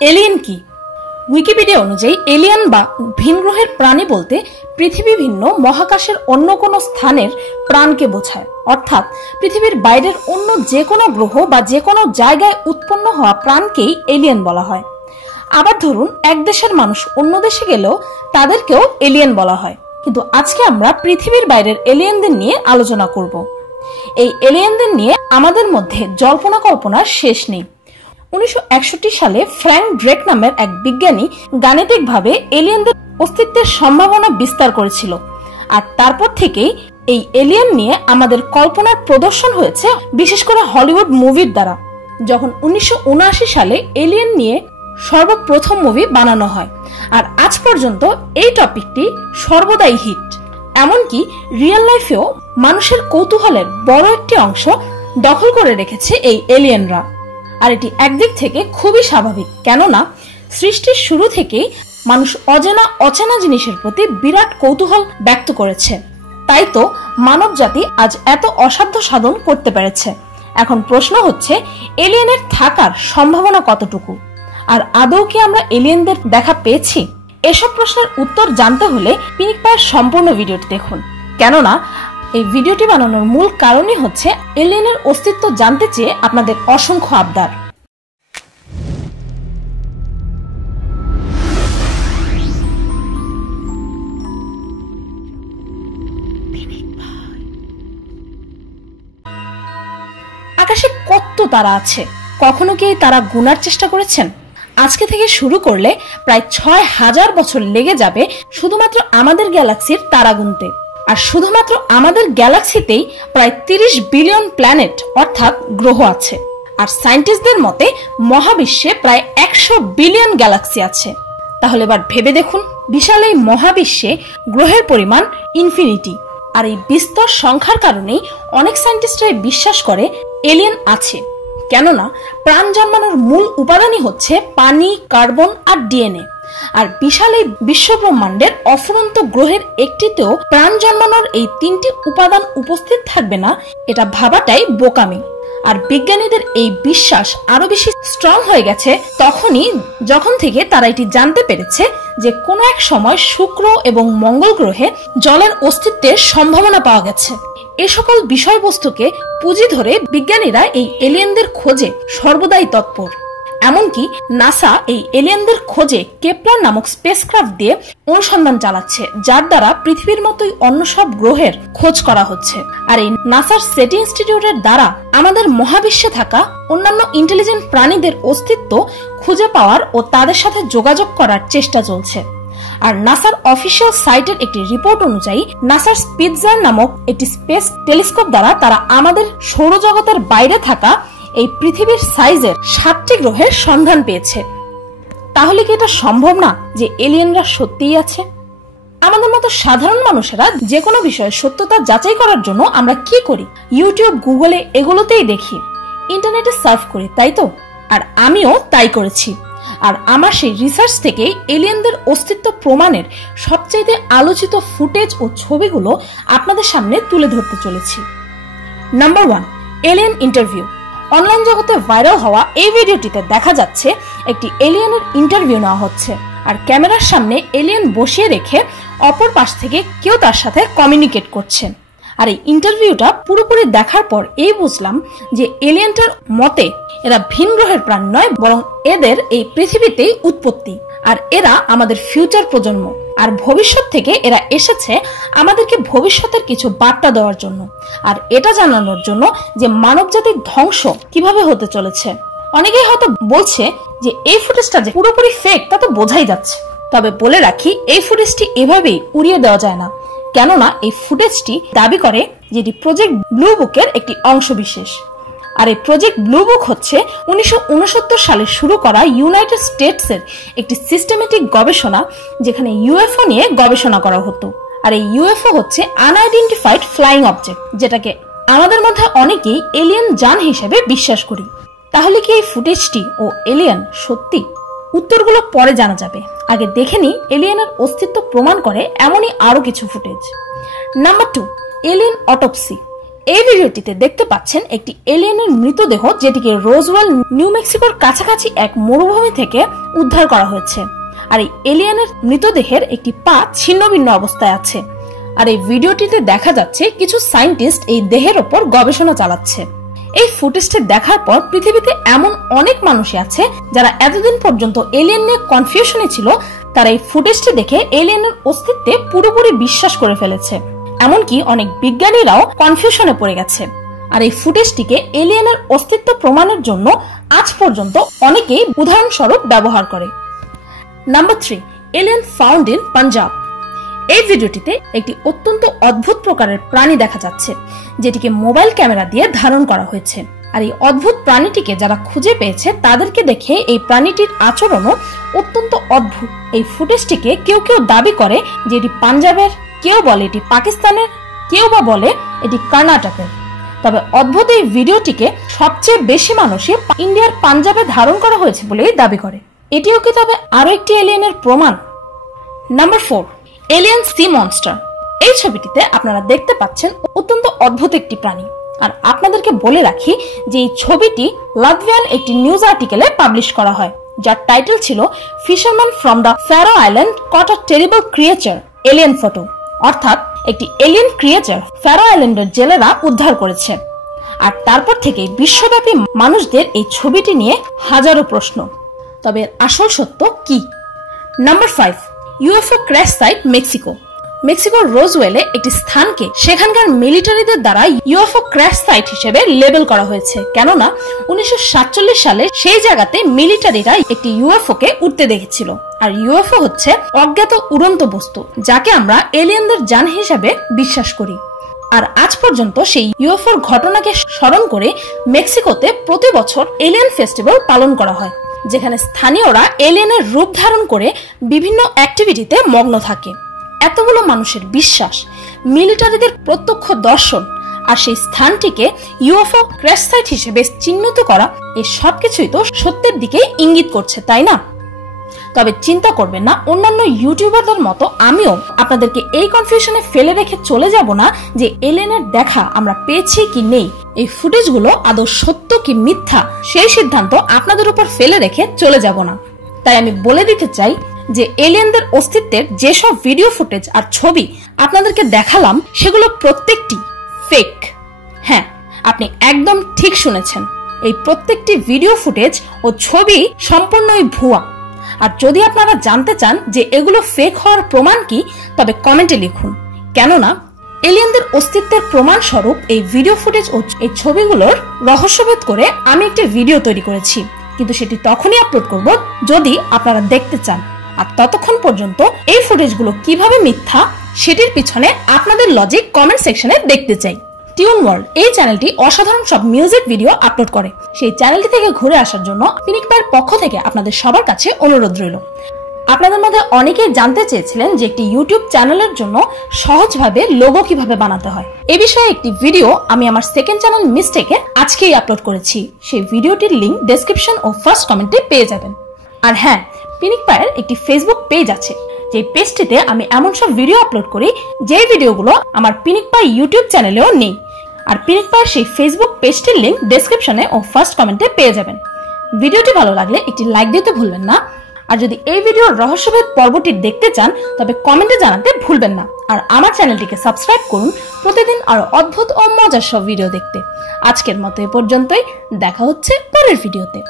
Alien কি? Wikipedia অনুযায়ী alien বা ভিনগ্রহের প্রাণী বলতে পৃথিবী ভিন্ন মহাকাশের অন্য কোনো স্থানের প্রাণকে বোঝায়, অর্থাৎ পৃথিবীর বাইরের অন্য যে কোনো গ্রহ বা যে কোনো জায়গায় উৎপন্ন হওয়া প্রাণকেই এলিয়েন বলা হয়। আবার ধরুন এক দেশের মানুষ অন্য দেশে গেলেও তাদেরকেও এলিয়েন বলা হয়। কিন্তু আজকে আমরা পৃথিবীর বাইরের এলিয়েনদের নিয়ে আলোচনা করব। এই এলিয়েনদের নিয়ে আমাদের মধ্যে জল্পনা কল্পনার শেষ নেই। 1961 সালে ফ্র্যাঙ্ক ড্রেক নামের এক বিজ্ঞানী গাণিতিকভাবে এলিয়েনদের অস্তিত্বের সম্ভাবনা বিস্তার করেছিল, আর তারপর থেকেই এই এলিয়েন নিয়ে আমাদের কল্পনার প্রদর্শন হয়েছে, বিশেষ করে হলিউড মুভির দ্বারা। যখন 1979 সালে এলিয়েন নিয়ে সর্বপ্রথম মুভি বানানো হয়, আর আজ পর্যন্ত এই টপিকটি সর্বদাই হিট। এমনকি রিয়েল লাইফেও মানুষের কৌতূহলের বড় একটি অংশ দখল করে রেখেছে এই এলিয়েনরা। আর এটি একদিক থেকে খুবই স্বাভাবিক, কেননা সৃষ্টির শুরু থেকেই মানুষ অচেনা জিনিসের প্রতি বিরাট কৌতূহল ব্যক্ত করেছে। তাই তো মানব জাতি আজ এত অসাধ্য সাধন করতে পেরেছে। এখন প্রশ্ন হচ্ছে, এলিয়েনের থাকার সম্ভাবনা কতটুকু, আর আদৌ কি আমরা এলিয়েনদের দেখা পেয়েছি? এসব প্রশ্নের উত্তর জানতে হলে পিনিক পায়ের সম্পূর্ণ ভিডিওটি দেখুন, কেননা এই ভিডিওটি বানানোর মূল কারণই হচ্ছে এলিয়েনের অস্তিত্ব জানতে চেয়ে আপনাদের অসংখ্য আবদার। আকাশে কত তারা আছে, কখনো কি তারা গুনার চেষ্টা করেছেন? আজকে থেকে শুরু করলে প্রায় 6000 বছর লেগে যাবে শুধুমাত্র আমাদের গ্যালাক্সির তারা গুনতে। আর শুধুমাত্র আমাদের গ্যালাক্সিতেই প্রায় 30 বিলিয়ন প্ল্যানেট অর্থাৎ গ্রহ আছে। আর সায়েন্টিস্টদের মতে মহাবিশ্বে প্রায় 100 বিলিয়ন গ্যালাক্সি আছে। তাহলে এবার ভেবে দেখুন, বিশাল এই মহাবিশ্বে গ্রহের পরিমাণ ইনফিনিটি। আর এই বিস্তর সংখ্যার কারণেই অনেক সায়েন্টিস্টরাই বিশ্বাস করে এলিয়েন আছে, কেননা প্রাণ জন্মানোর মূল উপাদানই হচ্ছে পানি, কার্বন আর ডিএনএ। আর বিশাল এই বিশ্বব্রহ্মাণ্ডের অফুরন্ত গ্রহের একটিতেও প্রাণ জন্মানোর এই 3টি উপাদান উপস্থিত থাকবে না, এটা ভাবাটাই বোকামি। আর বিজ্ঞানীদের এই বিশ্বাস আরো বেশি স্ট্রং হয়ে গেছে তখনই যখন থেকে তারা এটি জানতে পেরেছে যে কোনো এক সময় শুক্র এবং মঙ্গল গ্রহে জলের অস্তিত্বের সম্ভাবনা পাওয়া গেছে। এ সকল বিষয়বস্তুকে পুঁজি ধরে বিজ্ঞানীরা এই এলিয়েনদের খোঁজে সর্বদাই তৎপর। এমনকি নাসা এই এলিয়েনদের খোঁজে কেপলার নামক স্পেসক্রাফট দিয়ে অনুসন্ধান চালাচ্ছে, যার দ্বারা পৃথিবীর মতোই অন্য সব গ্রহের খোঁজ করা হচ্ছে। আর এই নাসার সেটি ইনস্টিটিউটের দ্বারা আমাদের মহাবিশ্বে থাকা অন্যান্য ইন্টেলিজেন্ট প্রাণীদের অস্তিত্ব খুঁজে পাওয়ার ও তাদের সাথে যোগাযোগ করার চেষ্টা চলছে। আর নাসার অফিসিয়াল সাইটের একটি রিপোর্ট অনুযায়ী নাসার স্পিটজার নামক একটি স্পেস টেলিস্কোপ দ্বারা তারা আমাদের সৌরজগতের বাইরে থাকা এই পৃথিবীর সাইজের 7টি গ্রহের সন্ধান পেয়েছে। তাহলে কি এটা সম্ভব না যে এলিয়েনরা সত্যিই আছে? আমাদের মতো সাধারণ মানুষেরা যে কোনো বিষয়ের সত্যতা যাচাই করার জন্য আমরা কি করি? ইউটিউব, গুগলে এগুলোতেই দেখি, ইন্টারনেটে সার্চ করি, তাই তো? আর আমিও তাই করেছি। আর আমার সেই রিসার্চ থেকে এলিয়েনদের অস্তিত্ব প্রমাণের সবচেয়ে আলোচিত ফুটেজ ও ছবিগুলো আপনাদের সামনে তুলে ধরতে চলেছি। Number 1, alien interview. অনলাইন জগতে ভাইরাল হওয়া এই ভিডিওটিতে দেখা যাচ্ছে একটি এলিয়েনের ইন্টারভিউ নেওয়া হচ্ছে, আর ক্যামেরার সামনে এলিয়েন বসিয়ে রেখে অপর পাশ থেকে কেউ তার সাথে কমিউনিকেট করছে। আর এই ইন্টারভিউটা পুরোপুরি দেখার পর এই বুঝলাম যে এলিয়েনটার মতে এরা ভিন গ্রহের প্রাণ নয়, বরং এদের এই পৃথিবীতেই উৎপত্তি। আর এরা আমাদের ফিউচার প্রজন্ম, আর ভবিষ্যৎ থেকে এরা এসেছে আমাদেরকে ভবিষ্যতের কিছু বার্তা দেওয়ার জন্য, আর এটা জানানোর জন্য যে মানবজাতির ধ্বংস কিভাবে হতে চলেছে। অনেকেই হয়তো বলছে যে এই ফুটেজটা যে পুরোপুরি ফেক তা তো বোঝাই যাচ্ছে। তবে বলে রাখি, এই ফুটেজটি এভাবেই উড়িয়ে দেওয়া যায় না, কেননা এই ফুটেজটি দাবি করে যে এটি প্রজেক্ট ব্লু বুকের একটি অংশ বিশেষ। আর এই প্রজেক্ট ব্লু বুক হচ্ছে 1969 সালে শুরু করা ইউনাইটেড স্টেটসের একটি সিস্টেমেটিক গবেষণা, যেখানে ইউএফও নিয়ে গবেষণা করা হতো। আর এই ইউএফও হচ্ছে আনআইডেন্টিফাইড ফ্লাইং অবজেক্ট, যেটাকে আমাদের মধ্যে অনেকেই এলিয়েন যান হিসেবে বিশ্বাস করি। তাহলে কি এই ফুটেজটি ও এলিয়েন সত্যি? উত্তরগুলো পরে জানা যাবে, আগে দেখে নি এলিয়েনের অস্তিত্ব প্রমাণ করে এমনই আরো কিছু ফুটেজ। Number 2, alien autopsy. এই ভিডিওটিতে দেখতে পাচ্ছেন একটি এলিয়েনের মৃতদেহ, যেটিকে রোজওয়েল, নিউ মেক্সিকোর কাছাকাছি এক মরুভূমি থেকে উদ্ধার করা হয়েছে। আর এই এলিয়েনের মৃতদেহের একটি পা ছিন্নভিন্ন অবস্থায় আছে। আর এই ভিডিওটিতে দেখা যাচ্ছে কিছু সায়েন্টিস্ট এই দেহের ওপর গবেষণা চালাচ্ছে। এই ফুটেজটি দেখার পর পৃথিবীতে এমন অনেক মানুষই আছে যারা এতদিন পর্যন্ত এলিয়েন নিয়ে কনফিউশনে ছিল, তারা এই ফুটেজটি দেখে এলিয়েনের অস্তিত্বে পুরোপুরি বিশ্বাস করে ফেলেছে। এমনকি অনেক বিজ্ঞানীরাও কনফিউশনে পড়ে গেছে। আর এই ফুটেজটিকে এলিয়েনের অস্তিত্ব প্রমাণের জন্য আজ পর্যন্ত অনেকেই উদাহরণস্বরূপ ব্যবহার করে। Number 3, alien found in Punjab. এই ভিডিওটিতে একটি অত্যন্ত অদ্ভুত প্রকারের প্রাণী দেখা যাচ্ছে, যেটিকে মোবাইল ক্যামেরা দিয়ে ধারণ করা হয়েছে। আর এই অদ্ভুত প্রাণীটিকে যারা খুঁজে পেয়েছে তাদেরকে দেখে এই প্রাণীটির আচরণও অত্যন্ত অদ্ভুত। এই ফুটেজটিকে কেউ কেউ দাবি করে যে এটি পাঞ্জাবের, কেউ বলে এটি পাকিস্তানের, কেউ বা বলে এটি কর্ণাটকের। তবে অদ্ভুত এই ভিডিওটিকে সবচেয়ে বেশি মানুষই ইন্ডিয়ার পাঞ্জাবে ধারণ করা হয়েছে বলেই দাবি করে। এটিও কি তবে আরো একটি এলিয়েনের প্রমাণ? Number 4, alien sea monster. এই ছবিটিতে আপনারা দেখতে পাচ্ছেন অত্যন্ত অদ্ভুত একটি প্রাণী। আর আপনাদেরকে বলে রাখি যে এই ছবিটি লাটভিয়ান একটি নিউজ আর্টিকেলে পাবলিশ করা হয়, যার টাইটেল ছিল fisherman from the Faroe island caught a terrible creature, alien photo. অর্থাৎ একটি এলিয়েন ক্রিয়েচার ফ্যারো আইল্যান্ডের জেলেরা উদ্ধার করেছে। আর তারপর থেকে বিশ্বব্যাপী মানুষদের এই ছবিটি নিয়ে হাজারো প্রশ্ন। তবে আসল সত্য কি? Number 5, UFO crash site Mexico. মেক্সিকোর রোজওয়েলে একটি স্থানকে সেখানকার মিলিটারিদের দ্বারা ইউএফও ক্র্যাশ সাইট হিসেবে লেবেল করা হয়েছে, কেননা 1947 সালে সেই জায়গাতে মিলিটারিরা একটি ইউএফও কে উঠতে দেখেছিল। আর ইউএফও হচ্ছে অজ্ঞাত উড়ন্ত বস্তু, যাকে আমরা এলিয়েনদের যান হিসেবে বিশ্বাস করি। আর আজ পর্যন্ত সেই ইউএফওর ঘটনাকে স্মরণ করে মেক্সিকোতে প্রতি বছর এলিয়েন ফেস্টিভ্যাল পালন করা হয়, যেখানে স্থানীয়রা এলিয়েনের রূপ ধারণ করে বিভিন্ন অ্যাক্টিভিটিতে মগ্ন থাকে। এতগুলো মানুষের বিশ্বাস, মিলিটারিদের প্রত্যক্ষ দর্শন আর সেই স্থানটিকে ইউএফও ক্র্যাশ সাইট হিসেবে চিহ্নিত করা, এই সবকিছুই তো সত্যের দিকে ইঙ্গিত করছে, তাই না? তবে চিন্তা করবেন না, অন্যান্য ইউটিউবারদের মতো আমিও আপনাদেরকে এই কনফিউশনে ফেলে রেখে চলে যাব না যে এলিয়েনের দেখা আমরা পেয়েছি কি নেই, এই ফুটেজগুলো আদৌ সত্য কি মিথ্যা, সেই সিদ্ধান্ত আপনাদের উপর ফেলে রেখে চলে যাব না। তাই আমি বলে দিতে চাই যে এলিয়েনদের অস্তিত্বের যেসব ভিডিও ফুটেজ আর ছবি আপনাদেরকে দেখালাম, সেগুলো প্রত্যেকটি ফেক। হ্যাঁ, আপনি একদম ঠিক শুনেছেন, এই প্রত্যেকটি ভিডিও ফুটেজ ও ছবি সম্পূর্ণই ভুয়া। আর যদি আপনারা জানতে চান যে এগুলো ফেক হওয়ার প্রমাণ কি, তবে কমেন্টে লিখুন, কেননা এলিয়েনদের অস্তিত্বের প্রমাণ স্বরূপ এই ভিডিও ফুটেজ ও এই ছবিগুলোর রহস্যভেদ করে আমি একটি ভিডিও তৈরি করেছি, কিন্তু সেটি তখনই আপলোড করব যদি আপনারা দেখতে চান। আর ততক্ষণ পর্যন্ত এই ফুটেজগুলো কিভাবে মিথ্যা, সেটির পিছনে আপনাদের লজিক কমেন্ট সেকশনে দেখতে চাই। টিউন ওয়ার্ল্ড এই চ্যানেলটি অসাধারণ সব মিউজিক ভিডিও আপলোড করে। সেই চ্যানেলটি থেকে ঘুরে আসার জন্য পিনিক পায়ের পক্ষ থেকে আপনাদের সবার কাছে অনুরোধ রইল। আপনাদের মধ্যে অনেকেই জানতে চেয়েছিলেন যে একটি ইউটিউব চ্যানেলের জন্য সহজভাবে লোগো কিভাবে বানাতে হয়। এ বিষয়ে একটি ভিডিও আমি আমার সেকেন্ড চ্যানেল মিস্টেকে আজকেই আপলোড করেছি। সেই ভিডিওটির লিংক ডেসক্রিপশন ও ফার্স্ট কমেন্টে পেয়ে যাবেন। আর হ্যাঁ, পিনিক পায়ের একটি ফেসবুক পেজ আছে, যে পেজটিতে আমি এমন সব ভিডিও আপলোড করি যে ভিডিওগুলো আমার পিনিক পাই ইউটিউব চ্যানেলেও নেই। আর পিনিক পায়ের সেই ফেসবুক পেজটির লিংক ডেসক্রিপশনে ও ফার্স্ট কমেন্টে পেয়ে যাবেন। ভিডিওটি ভালো লাগলে একটি লাইক দিতে ভুলবেন না। আর যদি এই ভিডিওর রহস্যভেদ পর্বটি দেখতে চান, তবে কমেন্টে জানাতে ভুলবেন না। আর আমার চ্যানেলটিকে সাবস্ক্রাইব করুন প্রতিদিন আরো অদ্ভুত ও মজার সব ভিডিও দেখতে। আজকের মতো এ পর্যন্তই, দেখা হচ্ছে পরের ভিডিওতে।